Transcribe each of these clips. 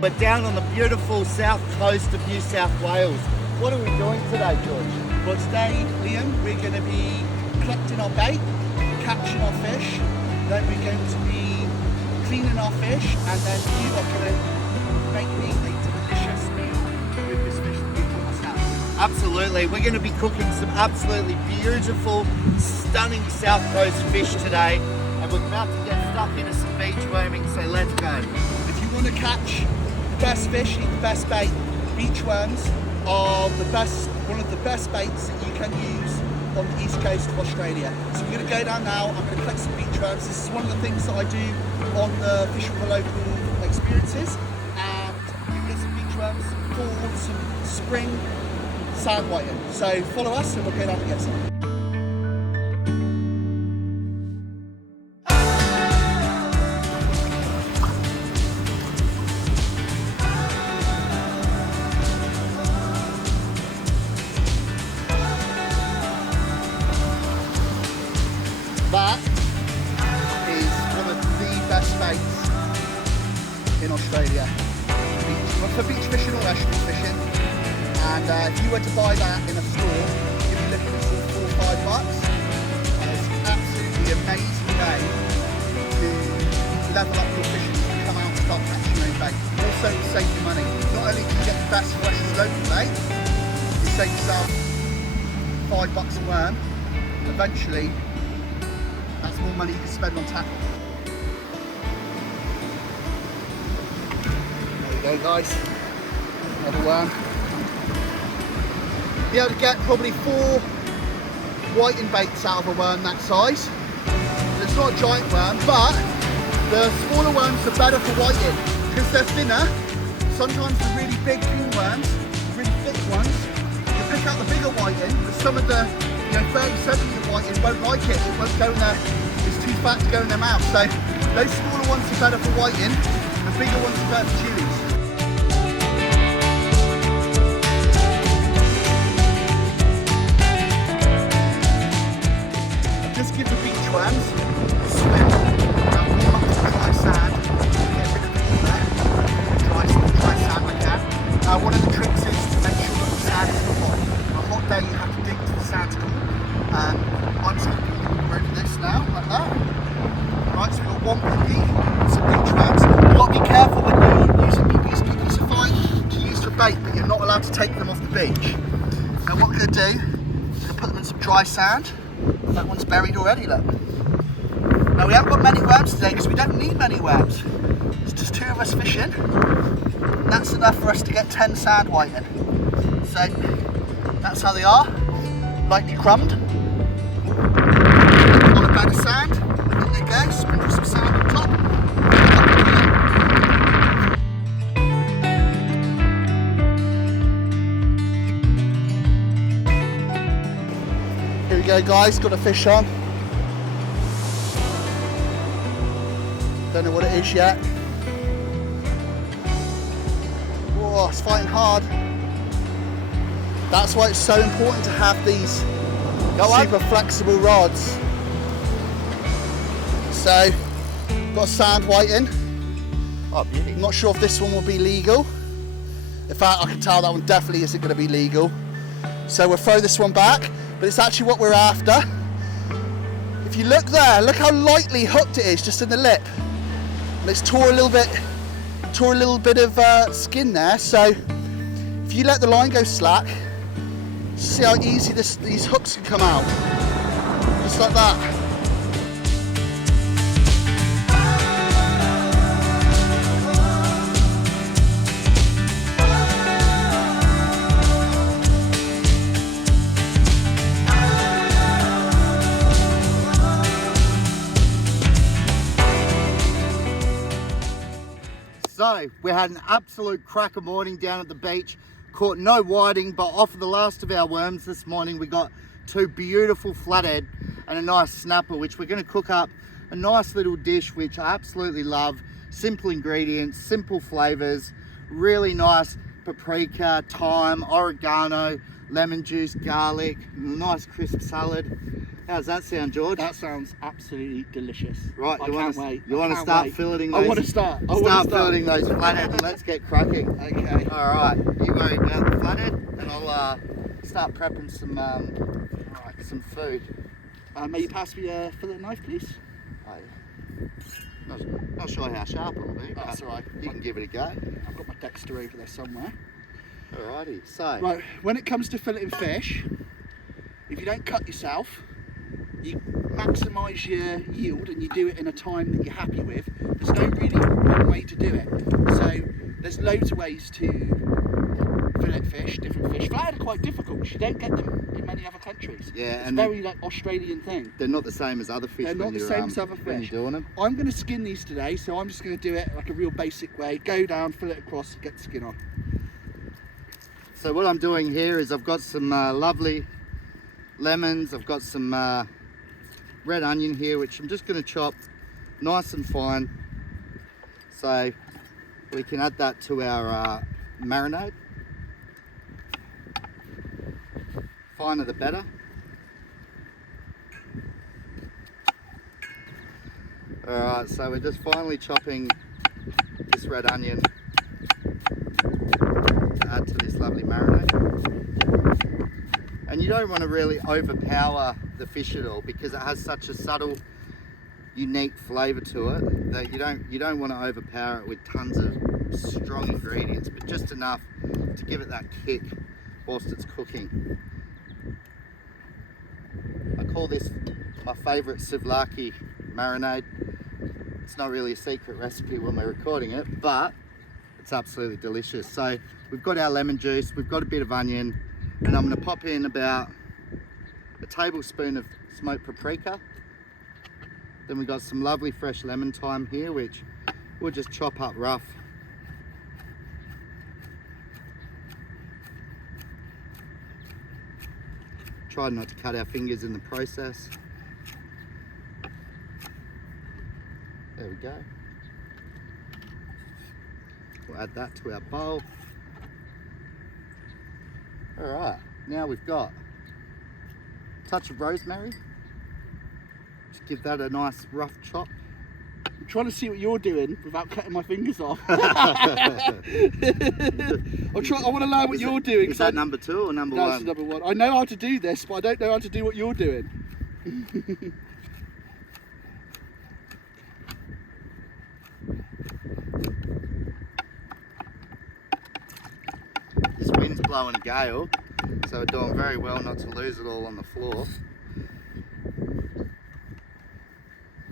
We're down on the beautiful south coast of New South Wales. What are we doing today, George? Well, today, Liam, we're going to be collecting our bait, catching our fish, then we're going to be cleaning our fish, and then you are going to make me a delicious meal with this fish that we caught ourselves. Absolutely. We're going to be cooking some absolutely beautiful, stunning south coast fish today, and we're about to get stuck into some beach worming, so let's go. If you want to catch the best fish, eat the best bait, beach worms are one of the best baits that you can use on the east coast of Australia. So we're going to go down now, I'm going to collect some beach worms. This is one of the things that I do on the Fish with the Local experiences, and you get some beach worms for some spring sand whiting. So follow us and we'll go down and get some. That is one of the best baits in Australia for beach fishing or estuary fishing. And if you were to buy that in a store, you'd be looking at sort of $4 or $5. And it's an absolutely amazing way to level up your fishing and come out and start catching your own bait. Also, to save you money. Not only do you get the best freshest local bait, you save yourself $5 a worm. Eventually, that's more money you can spend on tackle. There you go, guys. Another worm. Be able to get probably 4 whiting baits out of a worm that size. It's not a giant worm, but the smaller worms are better for whiting because they're thinner. Sometimes the really big king worms, really thick ones, you pick out the bigger whiting, but some of the 30% of the whiting won't like it. It won't go in there. It's too fat to go in their mouth. So those smaller ones are better for whiting. The bigger ones are better for chewies. Just give the beach worms a swim. Warm up some dry sand. Get a bit of it in there. Dry sand like that. One of the tricks is to make sure that the sand is not hot. On a hot day you have to dig till the sand's cool. I'm just going to be ready this now, like that. Right, so we've got one cookie, some beach worms. You've got to be careful when you're using these cookies are fine to use for bait, but you're not allowed to take them off the beach. Now what we're going to do is we're going to put them in some dry sand. That one's buried already, look. Now we haven't got many worms today because we don't need many worms. It's just 2 of us fishing. And that's enough for us to get 10 sand whiting. So that's how they are, lightly crumbed. On a bed of sand, and then there goes, sprinkle some sand on top. Here we go, guys, got a fish on. Don't know what it is yet. Whoa, it's fighting hard. That's why it's so important to have these super flexible rods. So, got a sand whiting. Oh, beauty. I'm not sure if this one will be legal. In fact, I can tell that one definitely isn't going to be legal. So we'll throw this one back, but it's actually what we're after. If you look there, look how lightly hooked it is, just in the lip. And it's tore a little bit of skin there. So if you let the line go slack, see how easy these hooks can come out, just like that. So we had an absolute cracker morning down at the beach. Caught no whiting, but off of the last of our worms this morning we got 2 beautiful flathead and a nice snapper, which we're going to cook up a nice little dish which I absolutely love. Simple ingredients, simple flavors, really nice paprika, thyme, oregano, lemon juice, garlic, nice crisp salad. How's that sound, George? That sounds absolutely delicious. Right, I you can't want wait. to I can't start wait. filleting I those? want to start. Start filleting those flathead and let's get cracking. Okay. All right, you worry about the flathead, and I'll start prepping some food. May you pass me a fillet knife, please? Oh, yeah. Not sure how sharp it'll be. Oh, that's all right. You can give it a go. I've got my Dexter over there somewhere. Alrighty, so. Right, when it comes to filleting fish, if you don't cut yourself, you maximise your yield and you do it in a time that you're happy with. There's no really one way to do it. So there's loads of ways to fillet fish, different fish. Flathead are quite difficult because you don't get them in many other countries. Yeah, it's and very like Australian thing. They're not the same as other fish. They're not the same as other when fish. you're doing them. I'm going to skin these today, so I'm just going to do it like a real basic way. Go down, fillet across, get the skin on. So what I'm doing here is I've got some lovely lemons. I've got some red onion here, which I'm just going to chop nice and fine, so we can add that to our marinade. Finer the better. Alright, so we're just finely chopping this red onion to add to this lovely marinade. And you don't want to really overpower the fish at all because it has such a subtle, unique flavour to it that you don't want to overpower it with tons of strong ingredients, but just enough to give it that kick whilst it's cooking. I call this my favourite souvlaki marinade. It's not really a secret recipe when we're recording it, but it's absolutely delicious. So we've got our lemon juice, we've got a bit of onion, and I'm going to pop in about a tablespoon of smoked paprika. Then we've got some lovely fresh lemon thyme here, which we'll just chop up rough. Try not to cut our fingers in the process. There we go. We'll add that to our bowl. All right, now we've got a touch of rosemary. Just give that a nice rough chop. I'm trying to see what you're doing without cutting my fingers off. I want to learn what you're doing. Is that number 2 or number 1? That's number 1. I know how to do this, but I don't know how to do what you're doing. This wind's blowing a gale, so we're doing very well not to lose it all on the floor.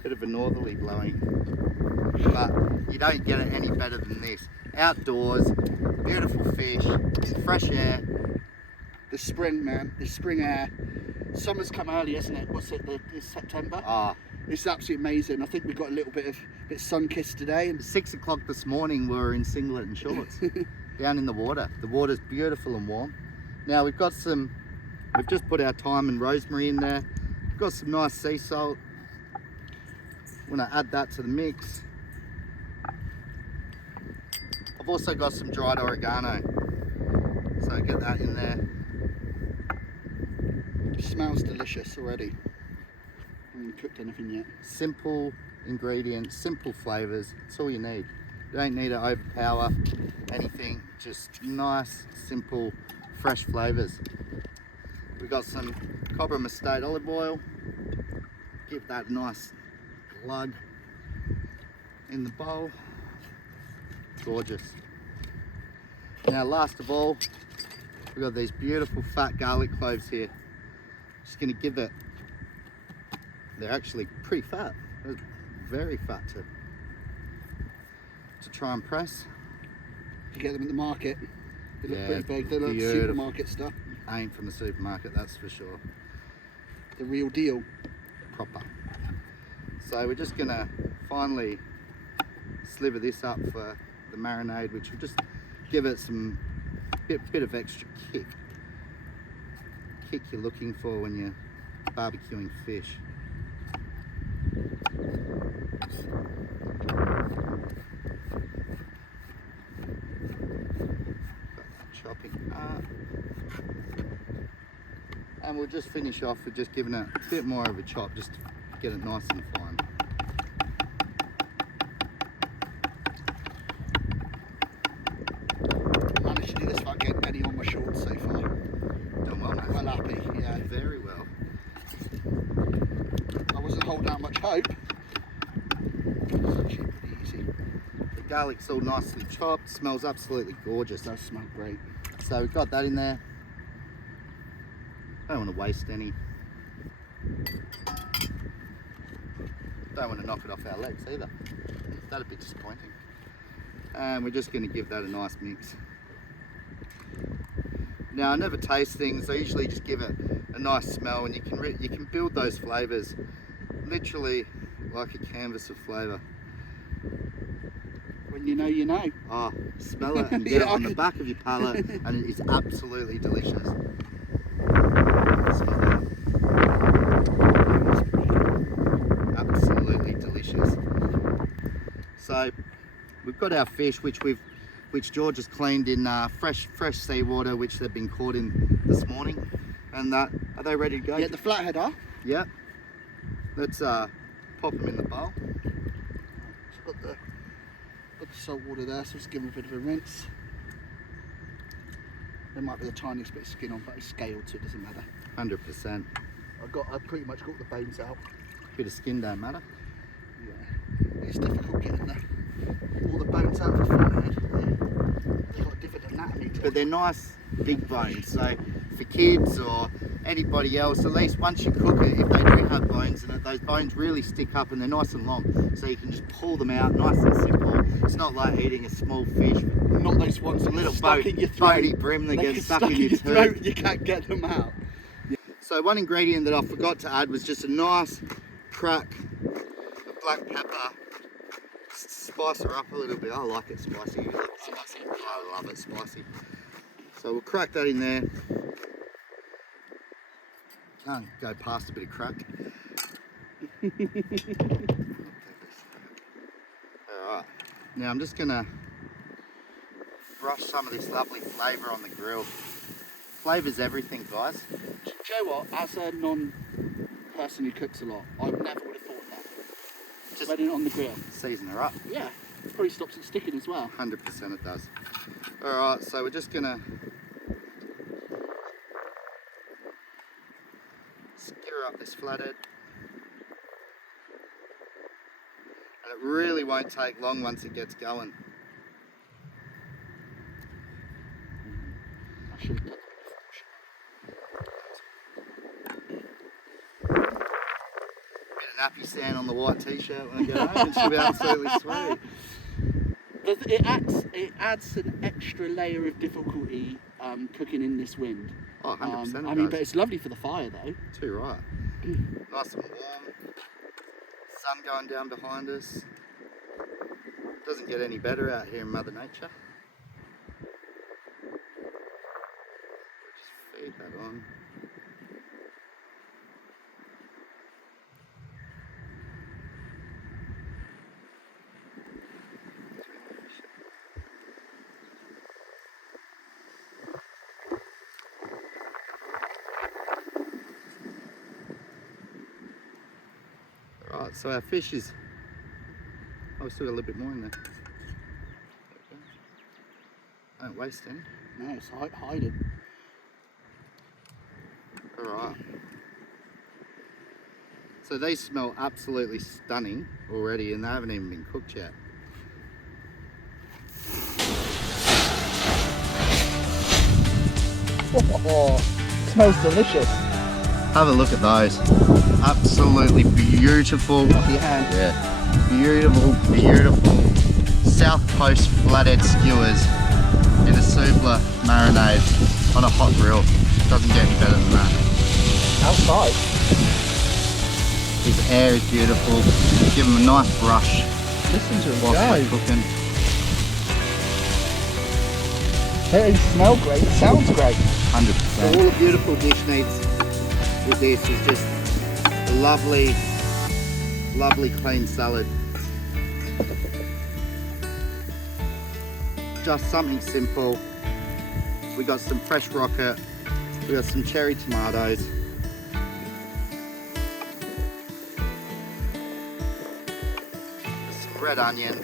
Bit of a northerly blowing, but you don't get it any better than this. Outdoors, beautiful fish, fresh air. The spring, man, the spring air. Summer's come early, isn't it? What's it? It's September. It's absolutely amazing. I think we got a little bit sun-kissed today. And 6 o'clock this morning, we were in singlet and shorts down in the water. The water's beautiful and warm. Now we've just put our thyme and rosemary in there. We've got some nice sea salt. I'm going to add that to the mix. I've also got some dried oregano, so get that in there. it smells delicious already. I haven't cooked anything yet. Simple ingredients, simple flavours, that's all you need. You don't need to overpower anything, just nice, simple, fresh flavours. We've got some Cobra Estate olive oil. Give that a nice glug in the bowl. Gorgeous. Now last of all, we've got these beautiful fat garlic cloves here. Just going to give it, they're actually pretty fat. They're very fat to try and press. You get them at the market. They look Yeah, pretty big. They look like supermarket stuff. Ain't from the supermarket, that's for sure. The real deal. Proper. So we're just going to finally sliver this up for the marinade, which will just give it some bit of extra kick you're looking for when you're barbecuing fish. Chopping up. And we'll just finish off with just giving it a bit more of a chop, just to get it nice and fine. Managed to do this without getting any on my shorts so far. Done well, mate. Well happy, yeah. Very well. I wasn't holding out much hope. It's cheap and easy. The garlic's all nicely chopped, smells absolutely gorgeous. It does smell great. So we've got that in there. Don't want to waste any. Don't want to knock it off our legs either. That'd be disappointing. And we're just going to give that a nice mix. Now I never taste things. I usually just give it a nice smell, and you can build those flavours literally like a canvas of flavour. When you know, you know. Oh, smell it and get it Yeah, on the back of your palate, and it is absolutely delicious. Smell that. Absolutely delicious. So we've got our fish, which George has cleaned in fresh seawater, which they've been caught in this morning. And are they ready to go? Yeah, the flathead are. Yep. Let's pop them in the bowl. It's got the salt water there, so let's give them a bit of a rinse. There might be the tiniest bit of skin on, but it's scaled, so it doesn't matter. 100%. I've pretty much got the bones out. Bit of skin don't matter. Yeah, it's difficult getting all the bones out of a flathead. They've got a different anatomy to But them. they're nice big bones, so for kids or anybody else, at least once you cook it, if they do have bones in it, those bones really stick up and they're nice and long, so you can just pull them out nice and simple. It's not like eating a small fish with Not those ones that a little get stuck in your throat. bony brim that They gets get stuck in your throat. tooth. You can't get them out. So one ingredient that I forgot to add was just a nice crack of black pepper. Spice her up a little bit. I like it spicy. You like it spicy? I love it spicy. So we'll crack that in there. Can't go past a bit of crack. Alright, now I'm just gonna brush some of this lovely flavour on the grill. Flavour's everything, guys. Do you know what? As a non-person who cooks a lot, I never would have thought that. Just Putting it on the grill. season her up. Yeah, probably stops it sticking as well. 100% it does. Alright, so we're just gonna skewer up this flathead. And it really won't take long once it gets going. I should have done that Bit of nappy sand on the white t-shirt when I get home, and she'll be absolutely sweet. It adds an extra layer of difficulty cooking in this wind. Oh, 100% I mean, but it's lovely for the fire though. Too right. Nice and warm. Sun going down behind us. Doesn't get any better out here in Mother Nature. Just feed that on. Right, so our fish is, oh, we still got a little bit more in there. Don't waste any. No, it's hiding. Alright. So these smell absolutely stunning already, and they haven't even been cooked yet. Oh, smells delicious. Have a look at those. Absolutely beautiful. Yeah. Yeah. Beautiful, beautiful South Coast flathead skewers in a subla marinade on a hot grill. Doesn't get any better than that. Outside. His air is beautiful. Give him a nice brush Listen to it whilst go. we're cooking. It smells great. It sounds great. 100%. All a beautiful dish needs with this is just a lovely, lovely clean salad. Just something simple. We got some fresh rocket. We got some cherry tomatoes. red onion.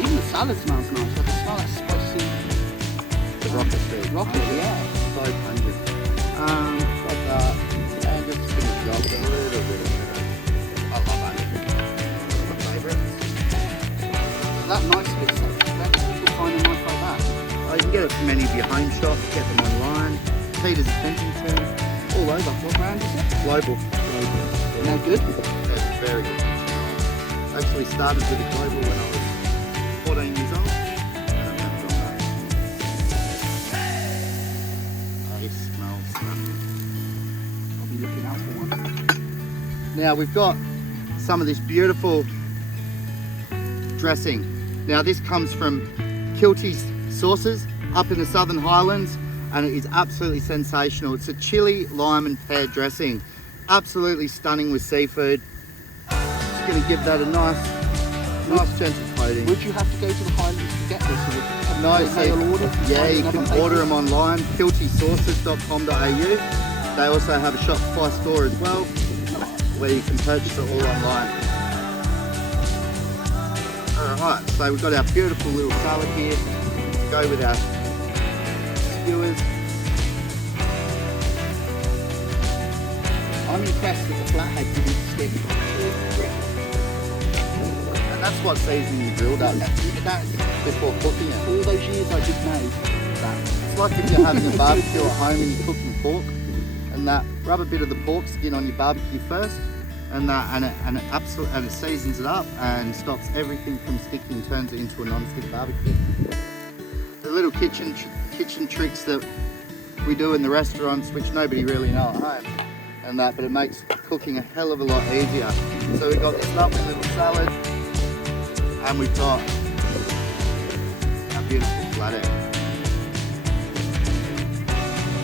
Even the salad smells nice. I can smell that spicy The rocket seed. rocket, yeah. So pungent. Like that. And just finish it off with a little bit of it. I love onion. One of my favourites. That nice bit, so people find a knife like that. Oh, you can get it from any of your home shops, get them online. Peter's Kensington, all over. What brand is it? Global. No good? That's very good. Actually started with a Global when I was 14 years old. And I've never gone back. It smells lovely. I'll be looking out for one. Now we've got some of this beautiful dressing. Now this comes from Kilty's Sauces up in the Southern Highlands, and it is absolutely sensational. It's a chili, lime and pear dressing. Absolutely stunning with seafood. Just going to give that a nice gentle coating. Would you have to go to the Highlands to get this? Or would you No, have mail order? yeah, you can order them online, kiltysauces.com.au. They also have a Shopify store as well, where you can purchase it all online. Alright, so we've got our beautiful little salad here. Go with our skewers. I'm impressed that the flathead didn't stick. And that's what seasoning you grilled up That's before cooking it. all those years I did know that. It's like if you're having a barbecue at home and you're cooking pork, and that rub a bit of the pork skin on your barbecue first, and it seasons it up and stops everything from sticking, turns it into a non-stick barbecue. The little kitchen tricks that we do in the restaurants, which nobody really know at home, and that, but it makes cooking a hell of a lot easier. So we've got this lovely little salad, and we've got our beautiful flathead.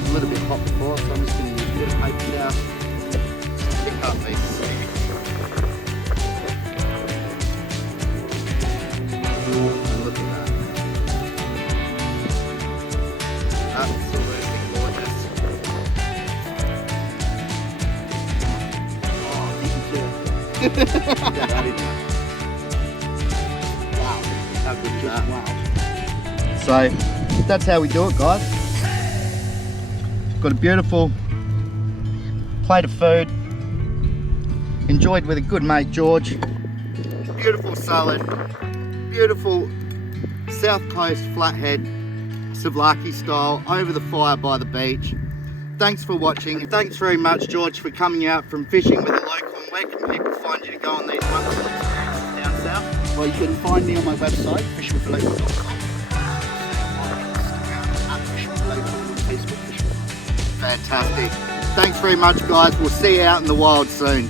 A little bit hot before, so I'm just going to use a bit of paper towel to pick up these seeds. And look at that. Absolutely gorgeous. Oh, you can do it. Get that in there. Wow. How good is that? Wow. So that's how we do it, guys. Got a beautiful plate of food, enjoyed with a good mate George. Beautiful salad, beautiful South Coast flathead, souvlaki style, over the fire by the beach. Thanks for watching. Thanks very much, George, for coming out from fishing with a local. And where can people find you to go on these wonderful experiences down south? Well, you can find me on my website, fishwithlocal.com. On Facebook, Fish With. Fantastic. Thanks very much, guys. We'll see you out in the wild soon.